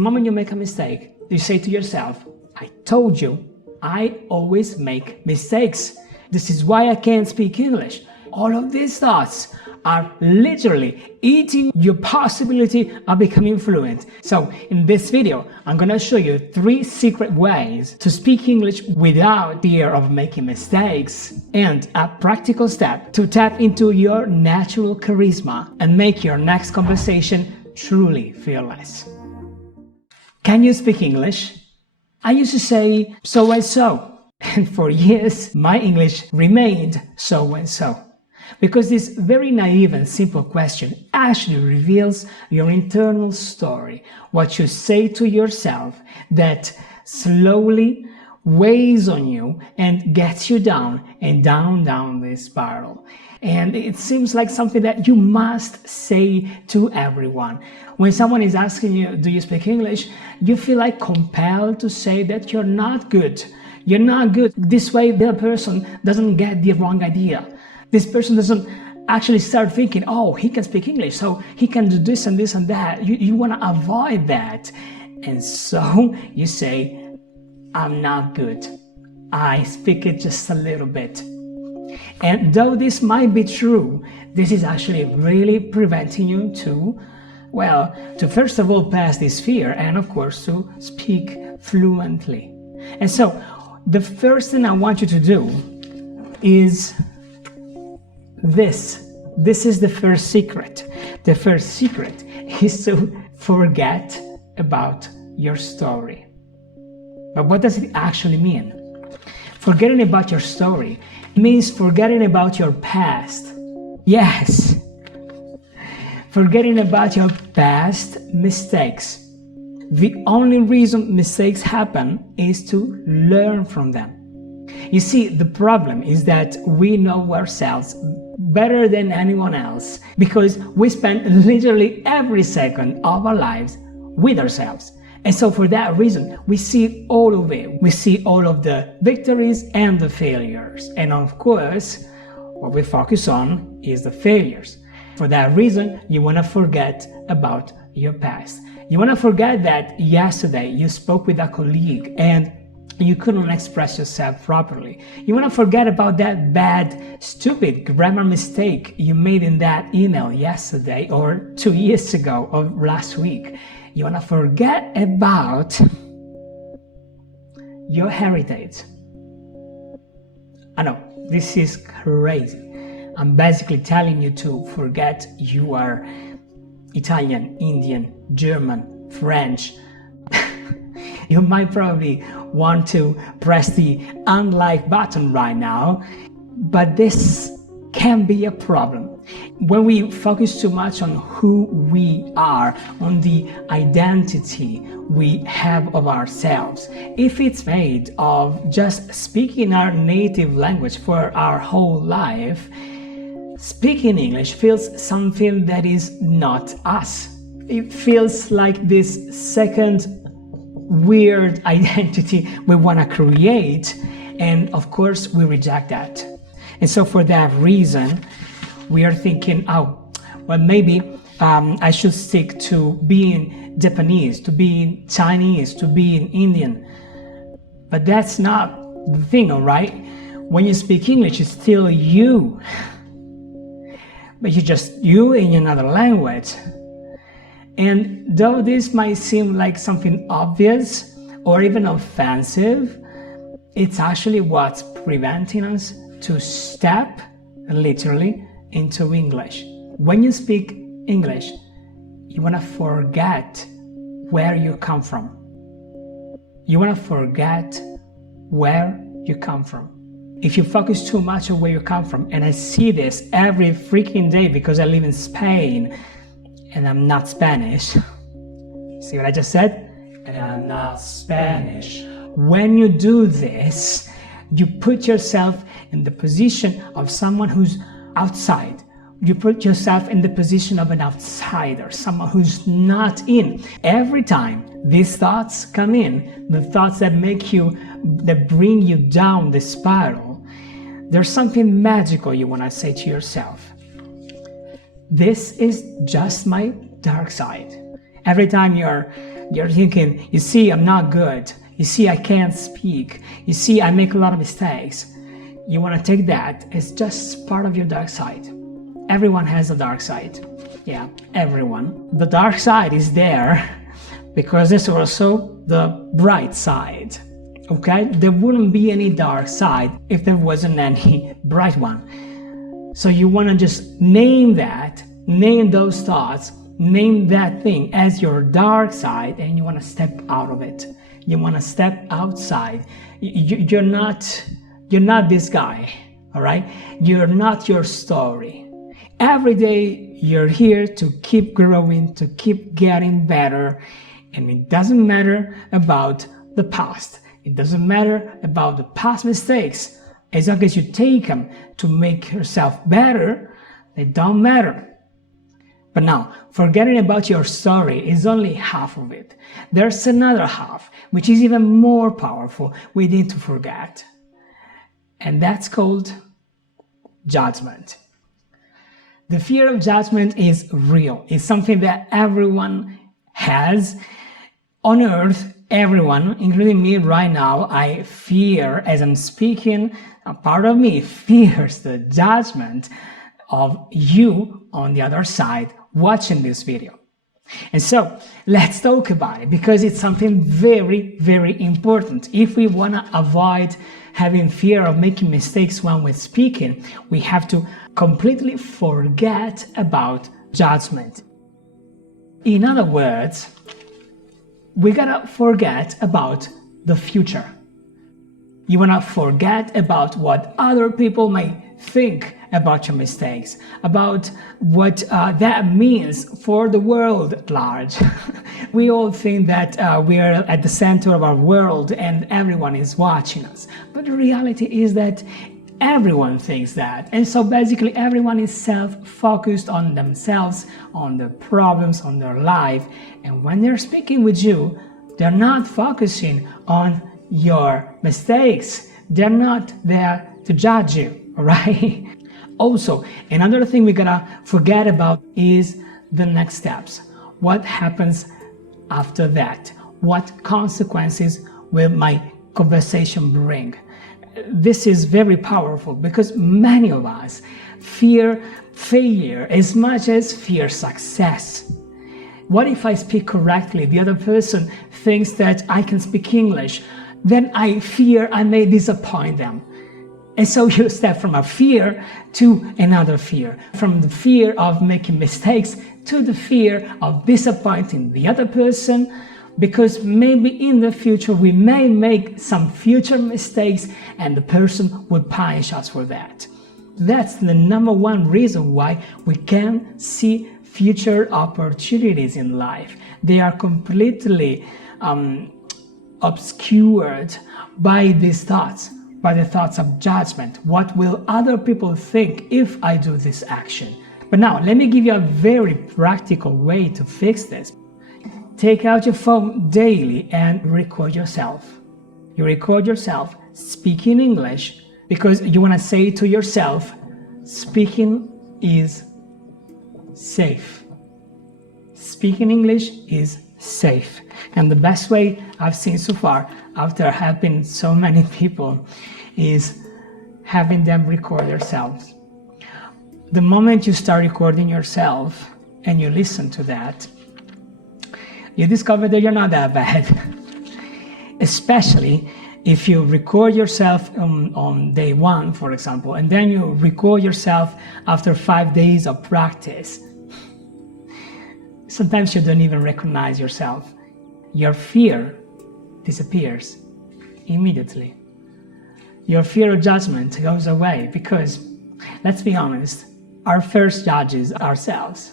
The moment you make a mistake, you say to yourself, I told you, I always make mistakes. This is why I can't speak English. All of these thoughts are literally eating your possibility of becoming fluent. So in this video, I'm gonna show you 3 secret ways to speak English without fear of making mistakes, and a practical step to tap into your natural charisma and make your next conversation truly fearless. Can you speak English? I used to say so and so, and for years my English remained so and so. Because this very naive and simple question actually reveals your internal story, what you say to yourself that slowly weighs on you and gets you down and down this spiral. And it seems like something that you must say to everyone. When someone is asking you, do you speak English? You feel like compelled to say that you're not good. You're not good. This way the person doesn't get the wrong idea. This person doesn't actually start thinking, oh, he can speak English, so he can do this and this and that. You want to avoid that. And so you say, I'm not good. I speak it just a little bit. And though this might be true, this is actually really preventing you to first of all pass this fear, and of course to speak fluently. And so the first thing I want you to do is this is the first secret. The first secret is to forget about your story. But what does it actually mean? Forgetting about your story means forgetting about your past. Yes, forgetting about your past mistakes. The only reason mistakes happen is to learn from them. You see, the problem is that we know ourselves better than anyone else because we spend literally every second of our lives with ourselves. And so for that reason, we see all of it. We see all of the victories and the failures. And of course, what we focus on is the failures. For that reason, you want to forget about your past. You want to forget that yesterday you spoke with a colleague and you couldn't express yourself properly. You want to forget about that bad, stupid grammar mistake you made in that email yesterday or 2 years ago or last week. You want to forget about your heritage. I know, this is crazy. I'm basically telling you to forget you are Italian, Indian, German, French. You might probably want to press the unlike button right now, but this can be a problem. When we focus too much on who we are, on the identity we have of ourselves, if it's made of just speaking our native language for our whole life, speaking English feels something that is not us. It feels like this second weird identity we want to create, and of course we reject that. And so for that reason we are thinking, oh, well, maybe I should stick to being Japanese, to being Chinese, to being Indian. But that's not the thing, all right? When you speak English, it's still you, but you're just you in another language. And though this might seem like something obvious or even offensive, it's actually what's preventing us to step literally into English. When you speak English, you want to forget where you come from. You want to forget where you come from. If you focus too much on where you come from, and I see this every freaking day because I live in Spain, and I'm not Spanish. See what I just said? And I'm not Spanish. When you do this, you put yourself in the position of someone who's outside. You put yourself in the position of an outsider, someone who's not in. Every time these thoughts come in, the thoughts that bring you down the spiral, there's something magical you want to say to yourself. This is just my dark side. Every time you're You're thinking, you see, I'm not good. You see, I can't speak. You see, I make a lot of mistakes. You want to take that. It's just part of your dark side. Everyone has a dark side. Yeah, everyone. The dark side is there because there's also the bright side. Okay? There wouldn't be any dark side if there wasn't any bright one. So you want to just name that, name those thoughts, name that thing as your dark side, and you want to step out of it. You want to step outside. You're not this guy, all right? You're not your story. Every day you're here to keep growing, to keep getting better, and it doesn't matter about the past. It doesn't matter about the past mistakes. As long as you take them to make yourself better, they don't matter. But now, forgetting about your story is only half of it. There's another half, which is even more powerful, we need to forget. And that's called judgment. The fear of judgment is real. It's something that everyone has on earth. Everyone, including me right now, I fear, as I'm speaking, a part of me fears the judgment of you on the other side watching this video. And so let's talk about it, because it's something very, very important. If we want to avoid having fear of making mistakes when we're speaking, we have to completely forget about judgment. In other words, we gotta forget about the future. You wanna forget about what other people may think about your mistakes, about what that means for the world at large. We all think that we are at the center of our world and everyone is watching us. But the reality is that everyone thinks that. And so basically everyone is self-focused on themselves, on their problems, on their life. And when they're speaking with you, they're not focusing on your mistakes. They're not there to judge you, right? Also, another thing we gotta forget about is the next steps. What happens after that? What consequences will my conversation bring? This is very powerful because many of us fear failure as much as fear success. What if I speak correctly? The other person thinks that I can speak English. Then I fear I may disappoint them. And so you step from a fear to another fear, from the fear of making mistakes to the fear of disappointing the other person, because maybe in the future we may make some future mistakes and the person would punish us for that. That's the number one reason why we can't see future opportunities in life. They are completely obscured by these thoughts, by the thoughts of judgment. What will other people think if I do this action? But now, let me give you a very practical way to fix this. Take out your phone daily and record yourself. You record yourself speaking English because you want to say to yourself, speaking is safe. Speaking English is safe. And the best way I've seen so far, after helping so many people, is having them record themselves. The moment you start recording yourself and you listen to that, you discover that you're not that bad. Especially if you record yourself on day one, for example, and then you record yourself after 5 days of practice. Sometimes you don't even recognize yourself. Your fear disappears immediately. Your fear of judgment goes away because, let's be honest, our first judges ourselves.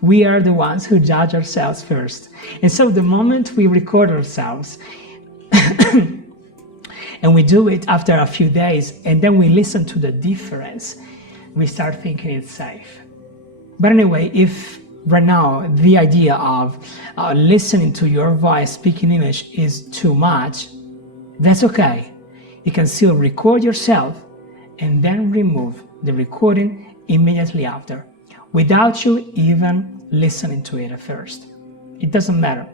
We are the ones who judge ourselves first. And so the moment we record ourselves, and we do it after a few days, and then we listen to the difference, we start thinking it's safe. But anyway, if right now the idea of listening to your voice speaking English is too much, that's okay. You can still record yourself and then remove the recording immediately after, without you even listening to it at first. It doesn't matter.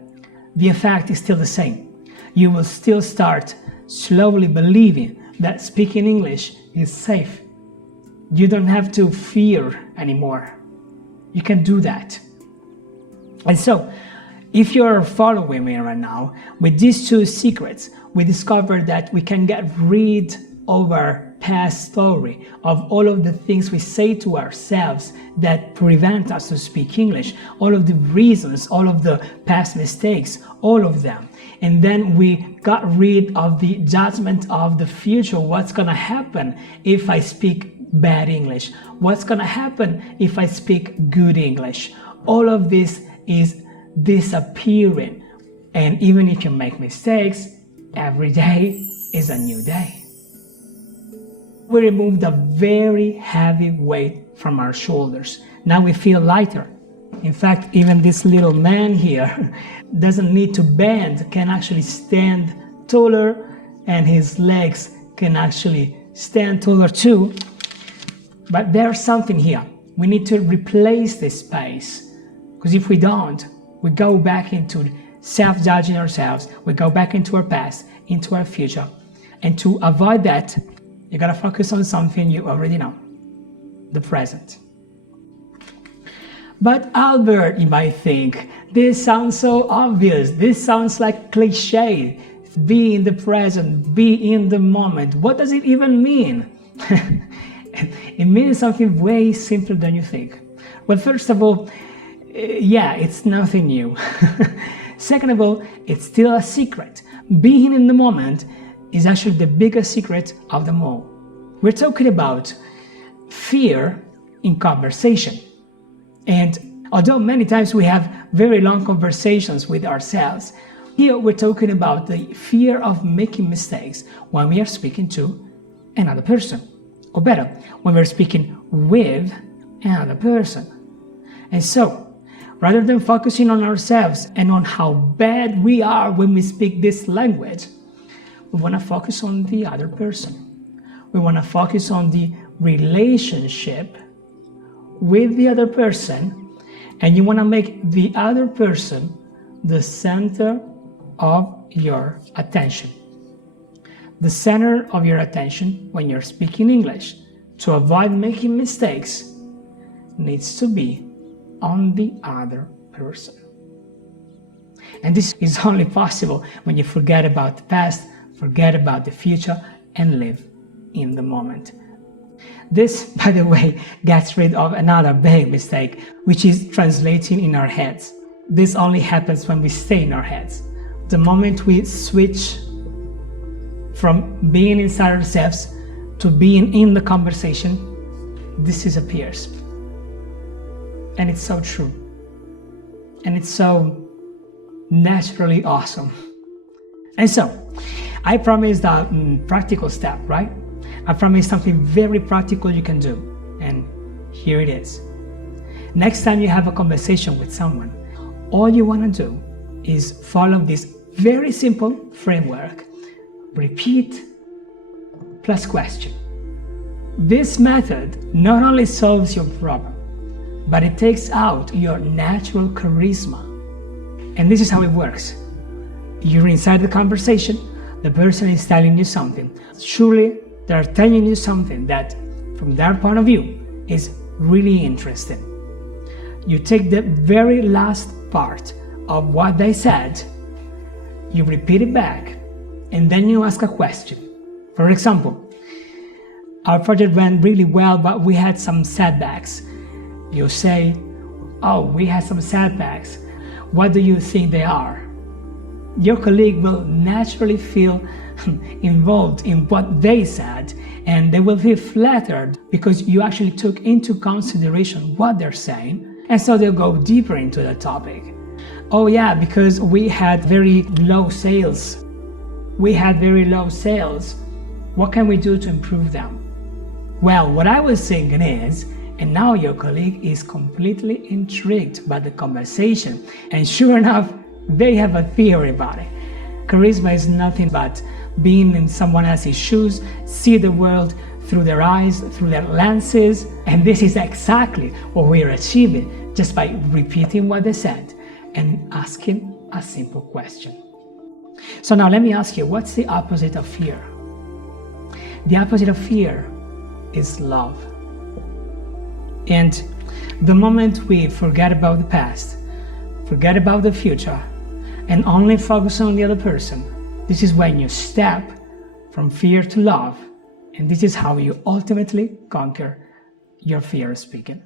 the effect is still the same. You will still start slowly believing that speaking English is safe. You don't have to fear anymore. You can do that. And so, if you're following me right now, with these two secrets, we discovered that we can get rid of our past story, of all of the things we say to ourselves that prevent us to speak English, all of the reasons, all of the past mistakes, all of them. And then we got rid of the judgment of the future. What's gonna happen if I speak bad English? What's gonna happen if I speak good English? All of this is disappearing. And even if you make mistakes, every day is a new day. We removed a very heavy weight from our shoulders. Now we feel lighter. In fact, even this little man here doesn't need to bend, can actually stand taller, and his legs can actually stand taller too. But there's something here. We need to replace this space, because if we don't, we go back into self-judging ourselves, we go back into our past, into our future. And to avoid that, you gotta focus on something you already know, the present. But Albert, you might think, this sounds so obvious, this sounds like cliche. Be in the present, be in the moment. What does it even mean? It means something way simpler than you think. Well, first of all, yeah, it's nothing new. Second of all, it's still a secret. Being in the moment is actually the biggest secret of them all. We're talking about fear in conversation. And although many times we have very long conversations with ourselves, here we're talking about the fear of making mistakes when we are speaking to another person. Or better, when we're speaking with another person. And so, rather than focusing on ourselves and on how bad we are when we speak this language, we want to focus on the other person. We want to focus on the relationship with the other person, and you want to make the other person the center of your attention. The center of your attention when you're speaking English, to avoid making mistakes, needs to be on the other person. And this is only possible when you forget about the past, forget about the future, and live in the moment. This, by the way, gets rid of another big mistake, which is translating in our heads. This only happens when we stay in our heads. The moment we switch from being inside ourselves to being in the conversation, this disappears. And it's so true. And it's so naturally awesome. And so, I promised a practical step, right? I promised something very practical you can do. And here it is. Next time you have a conversation with someone, all you want to do is follow this very simple framework. Repeat plus question. This method not only solves your problem, but it takes out your natural charisma. And this is how it works. You're inside the conversation, the person is telling you something. Surely they're telling you something that, from their point of view, is really interesting. You take the very last part of what they said, you repeat it back, and then you ask a question. For example, our project went really well, but we had some setbacks. You say, oh, we had some setbacks. What do you think they are? Your colleague will naturally feel involved in what they said, and they will feel flattered because you actually took into consideration what they're saying, and so they'll go deeper into the topic. Oh yeah, because we had very low sales. We had very low sales. What can we do to improve them? Well, what I was thinking is, and now your colleague is completely intrigued by the conversation, and sure enough, they have a theory about it. Charisma is nothing but being in someone else's shoes, see the world through their eyes, through their lenses, and this is exactly what we're achieving just by repeating what they said and asking a simple question. So now let me ask you, what's the opposite of fear? The opposite of fear is love. And the moment we forget about the past, forget about the future, and only focus on the other person, this is when you step from fear to love, and this is how you ultimately conquer your fear of speaking.